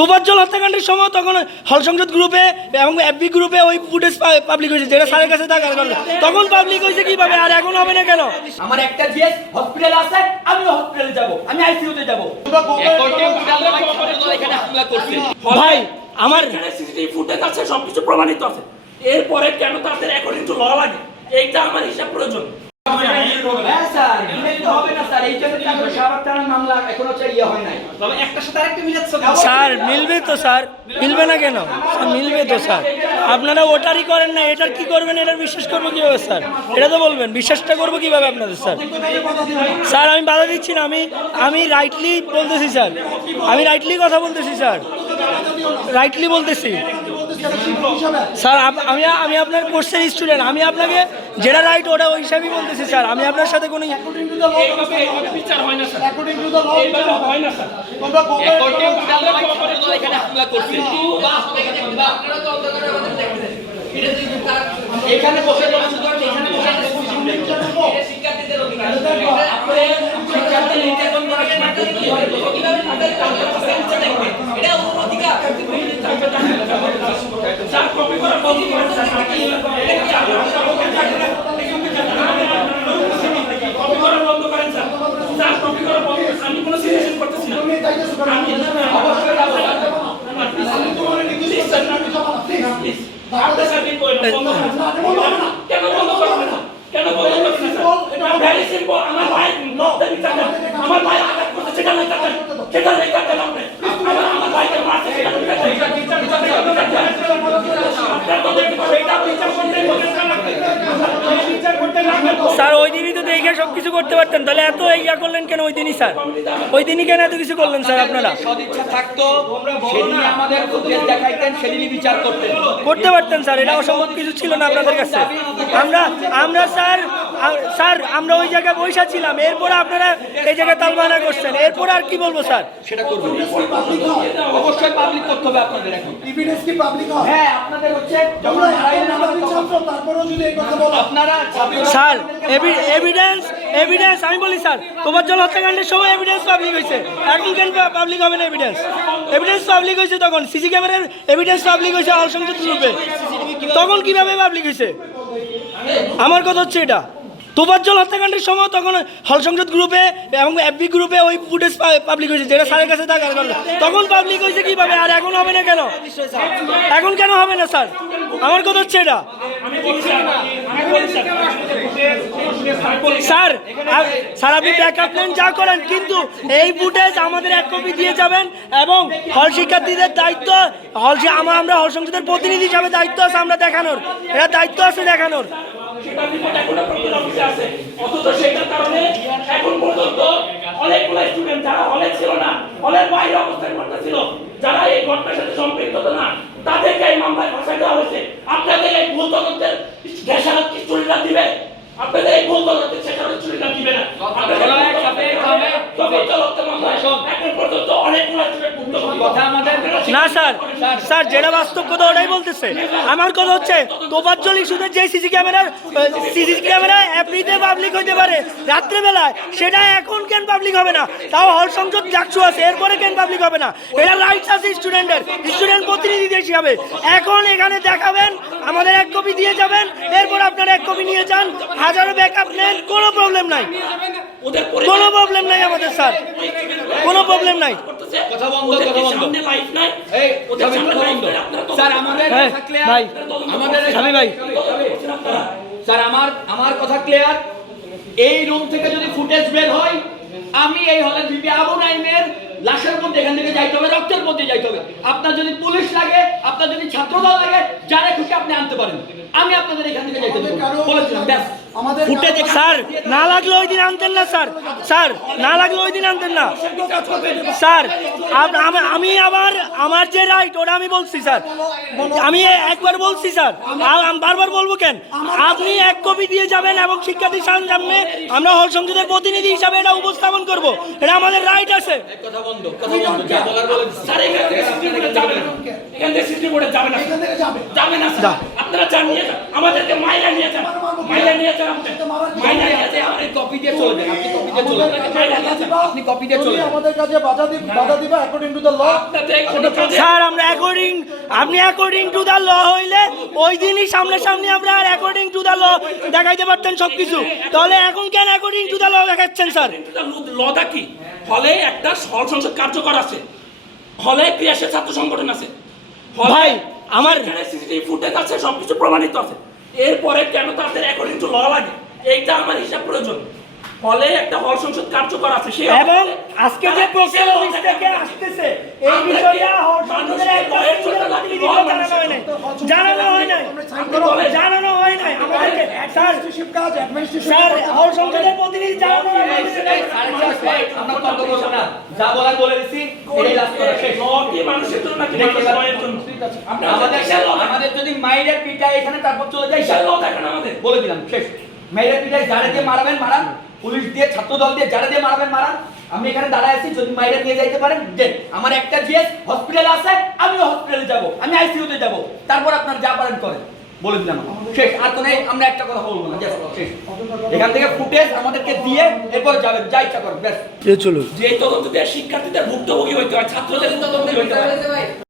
তোফাজ্জল হত্যাকাণ্ডের সময় তখন হল সংসদ গ্রুপে এবং এফবি গ্রুপে ওই ফুটেজ পাবলিক হয়েছে, যেটা স্যারের কাছে থাকার কারণে তখন পাবলিক হয়েছে কিভাবে, আর এখন হবে না কেন? আমার একটা জিএস হসপিটাল আছে, আমিও হসপিটালে যাব, আমি আইসিইউতে যাব। এখানে হামলা করছে ভাই, আমার সিসিটিভি ফুটেজ আছে, সবকিছু প্রমাণিত আছে। এরপরে কেন তাদের অ্যাকর্ডিং টু ল লাগে, এইটা আমার হিসাব প্রয়োজন। হ্যাঁ স্যার, দিলে তো হবে না স্যার, এই জন্য তো শাহবাগ থানার মামলা এখনো ইয়ে হয় নাই। তবে একটা সাথে আরেকটা মিলাচ্ছ স্যার মিলবে তো স্যার, মিলবে না কেন? স্যার মিলবে তো স্যার, আপনারা ওটারই করেন না, এটার কি করবেন? এটার বিশ্বাস করবো কিভাবে স্যার? এটা তো বলবেন, বিশ্বাসটা করবো কিভাবে আপনাদের স্যার? স্যার আমি বাধা দিচ্ছি না, আমি রাইটলি বলতেছি স্যার, আমি রাইটলি কথা বলতেছি স্যার, রাইটলি বলতেছি স্যার। আমি আপনার কোর্সের স্টুডেন্ট, আমি আপনাকে যেটা রাইট ওটা ওই হিসাবেই বলতেছি স্যার। আমি আপনার সাথে কোনো বিচার হয় না স্যার, এইভাবে হয় না স্যার। এখানে হামলা করছে এখানে বসে শিক্ষার্থীদের অধিকার শিক্ষার্থীদের নির্যাতন করার সময় কি হয়, কিভাবে এটা অধিকার স্যার কপি করা বন্ধ করেন স্যার, কপি করা বন্ধ করেন স্যার, স্যার কপি করা বন্ধ করেন। আমি কোনো সিচুয়েশন করতেছি না, আমি অবশ্যই যাব। আপনার সাথে বন্ধ করেন কেন? বন্ধ করবেন না কেন? বন্ধ করবেন না স্যার, ভেরি সিম্পল। আমার ভাই আমার ভাই আঘাত করতে, সেটা নাই কাটেন, সেটা নাই কাটেন। আপনি আমার ভাইকে মারতে, সেটা নাই স্যার ওই দিনই তো দেখে সব কিছু করতে পারতেন, তাহলে এত ইয়া করলেন কেন ওই দিনই স্যার? ওই দিনই কেন এত কিছু করলেন স্যার? আপনারা সদিচ্ছা থাকতো সেদিনই আমাদের ফুটেজ দেখাইতেন, সেদিনই বিচার করতেন, করতে পারতেন স্যার, এটা অসম্ভব কিছু ছিল না আপনাদের কাছে। আমরা স্যার আমরা ওই জায়গায় বৈশা ছিলাম, এরপরে আপনারা এই জায়গায় তালবাহানা করছেন, এরপরে আর কি বলবো স্যার? সেটা করবেন অবশ্যই পাবলিক করতে হবে আপনাদের। এখন এভিডেন্স কি পাবলিক হয়? হ্যাঁ, আপনাদের হচ্ছে যখন তারপরেও যদি এই কথা বলো আপনারা স্যার এভিডেন্স আমি বলি স্যার, তোফাজ্জল হত্যাকাণ্ডের সময় এভিডেন্স পাবলিক হয়েছে, এখন কেন পাবলিক হবে না? এভিডেন্স পাবলিক হয়েছে তখন, সিসি ক্যামেরার এভিডেন্স পাবলিক হয়েছে হল সংসদ গ্রুপে, তখন কিভাবে পাবলিক হয়েছে? আমার কথা হচ্ছে এটা, তোফাজ্জল হত্যাকাণ্ডের সময় তখন হল সংসদ গ্রুপে এবং এফবি গ্রুপে ওই ফুটেজ পাবলিক হয়েছে, যেটা স্যারের কাছে থাকার কারণে তখন পাবলিক হয়েছে কিভাবে, আর এখন হবে না কেন? এখন কেন হবে না স্যার? আমার কথা হচ্ছে এটা স্যার। স্যার আপনি ব্যাকআপ নেন, যা করেন, কিন্তু এই ফুটেজ আমাদের এক কপি দিয়ে যাবেন, এবং হল শিক্ষার্থীদের দায়িত্ব, আমরা হল সংসদের প্রতিনিধি হিসাবে দায়িত্ব আছে আমরা দেখানোর, এটা দায়িত্ব আছে দেখানোর। সেটা রিপোর্ট এখনো প্রত্যেক অফিসে আছে, অথচ সেটার কারণে এখন পর্যন্ত অনেকগুলো স্টুডেন্ট যারা হলে ছিল না, হলের বাইরে অবস্থান করতেছিল, যারা এই ঘটনার সাথে সম্পৃক্ত না, তাদেরকে এই মামলায় ফাঁসাই দেওয়া হয়েছে। আপনাদের এই ভুল তদন্তের ঘেষারত কি চুরিটা দিবে? আপনাদের এই ভুল তদন্তের ঘেষারত চুরিটা দিবে না। এখন পর্যন্ত অনেকগুলো স্টুডেন্ট কথা আমাদের না স্যার যেটা বাস্তব কথা ওটাই বলতেছে। আমার কথা হচ্ছে তোফাজ্জল ইস্যুতে যে সিসি ক্যামেরা এফবিতে পাবলিক হইতে পারে রাত্রেবেলায়, সেটা এখন কেন পাবলিক হবে না? তাও হল সংসদ ডাকসু আছে, এরপরে কেন পাবলিক হবে না? এটা রাইটস আছে স্টুডেন্ট প্রতিনিধি হিসাবে। এখন এখানে দেখাবেন, আমাদের এক কপি দিয়ে যাবেন, এরপর আপনারা এক কপি নিয়ে যান, হাজারো ব্যাকআপ নেন, কোনো প্রবলেম নাই, কোনো প্রবলেম নাই আমাদের স্যার, কোনো প্রবলেম নাই। কথা বন্ধ এই কথা বন্ধ স্যার। আমাদের ভাই আমাদের স্বামী ভাই স্যার আমার কথা ক্লিয়ার। এই রুম থেকে যদি ফুটেজ বের হয়, আমি এই হলে ভিপি আবু নাইমের লাশের মধ্যে এখান থেকে যাইতে হবে, রক্তের মধ্যে যাইতে হবে। আপনার যদি পুলিশ লাগে, আপনার যদি ছাত্রদল লাগে, যারা খুশি আপনি আনতে পারেন, আমি আপনাদের এখান থেকে যাইতে দেব বলেছিলাম। ব্যাস স্যার না লাগলে ওই দিন আনতেন না স্যার না লাগলে ওই দিন আনতেন না স্যার। আমি আবার আমার যে রাইট ওটা আমি বলছি স্যার, আমি একবার বলছি স্যার, বারবার বলবো কেন? আপনি এক কপি দিয়ে যাবেন এবং শিক্ষার্থীর সামনে আমরা হল সংসদের প্রতিনিধি হিসাবে এটা উপস্থাপন করব, এটা আমাদের রাইট আছে। কথা বন্ধ যা বলার বলে স্যার এখান থেকে সিটি বোর্ডে যাবে না এখান থেকে যাবে। যাবে না স্যার আপনারা যান নিয়ে যান আমাদেরকে মাইলা নিয়ে যান মাইলা নিয়ে যান মাইলা নিয়ে যান আপনি কপি দিয়ে চলে যান, আপনি কপি দিয়ে চলে যান, আপনি কপি দিয়ে চলে তুমি যান। আমাদের কাছে বাধা দিবা অ্যাকর্ডিং টু দ্য ল। আপনাদের কোনো কাজে স্যার আমরা আপনি অ্যাকর্ডিং টু দ্য ল হইলে ওই দিনই সামনাসামনি আমরা আর অ্যাকর্ডিং টু দ্য ল দেখাইতে পারতেন সবকিছু, তাহলে এখন কেন অ্যাকর্ডিং টু দ্য ল দেখাচ্ছেন স্যার? লদা কি হলে একটা হল সংসদ কার্যকর আছে, হলে ক্রিয়াশীল ছাত্র সংগঠন আছে, হলে ভাই, আমার- সিসিটিভি ফুটেজ আছে, সবকিছু প্রমাণিত আছে, এরপরে কেন তাদের অ্যাকর্ডিং টু ল লাগে এইটা আমার হিসাব প্রয়োজন। হলে একটা হল সংসদ কার্যকর আছে সেই এবং আজকে যে প্রক্রিয়া অফিস থেকে আসতেছে এই বিষয়টা হল সংসদের একটা সিঙ্গেল প্রতিনিধিকেও জানানো হয় নাই জানানো হয় নাই আমাদেরকে। স্যার কাজ অ্যাডমিনিস্ট্রেশন স্যার হল সংসদের প্রতিনিধি জানানো হয় নাই। আমরা তর্ক করবো না, যা বলার বলে দিচ্ছি, এটাই লাস্ট কথা, শেষ। ল কি মানুষের জন্য নাকি মানুষের ভয়ের জন্য? আপনারা আমাদের যদি মাইরের পিটায় এখানে তারপর চলে যাই, বিশাল ল দেখেন আমাদের বলে দিলাম শেষ। মাইরের পিটায় যারা দিয়ে মারাবেন মারান, পুলিশ দিয়ে ছাত্র দল দিয়ে যারা দিয়ে মারাবেন মারান, আমি এখানে দাঁড়ায় আছি, যদি মাইরে নিয়ে যাইতে পারেন দেন। আমার একটা জিএস হসপিটাল আছে, আমিও হসপিটালে যাব, আমি আইসিইউতে যাব, তারপর আপনারা যা পারেন করেন, বলে দিলাম শেষ। আর কোনো আমরা একটা কথা বলবো না, just শেষ। এখান থেকে ফুটেজ আমাদেরকে দিয়ে এরপর যাবেন, যা ইচ্ছা করেন, ব্যাস। চলুন। যে তদন্ততে শিক্ষার্থীদের ভুক্তভোগী হইতে হয় ছাত্রদের তদন্ত হইতে হয়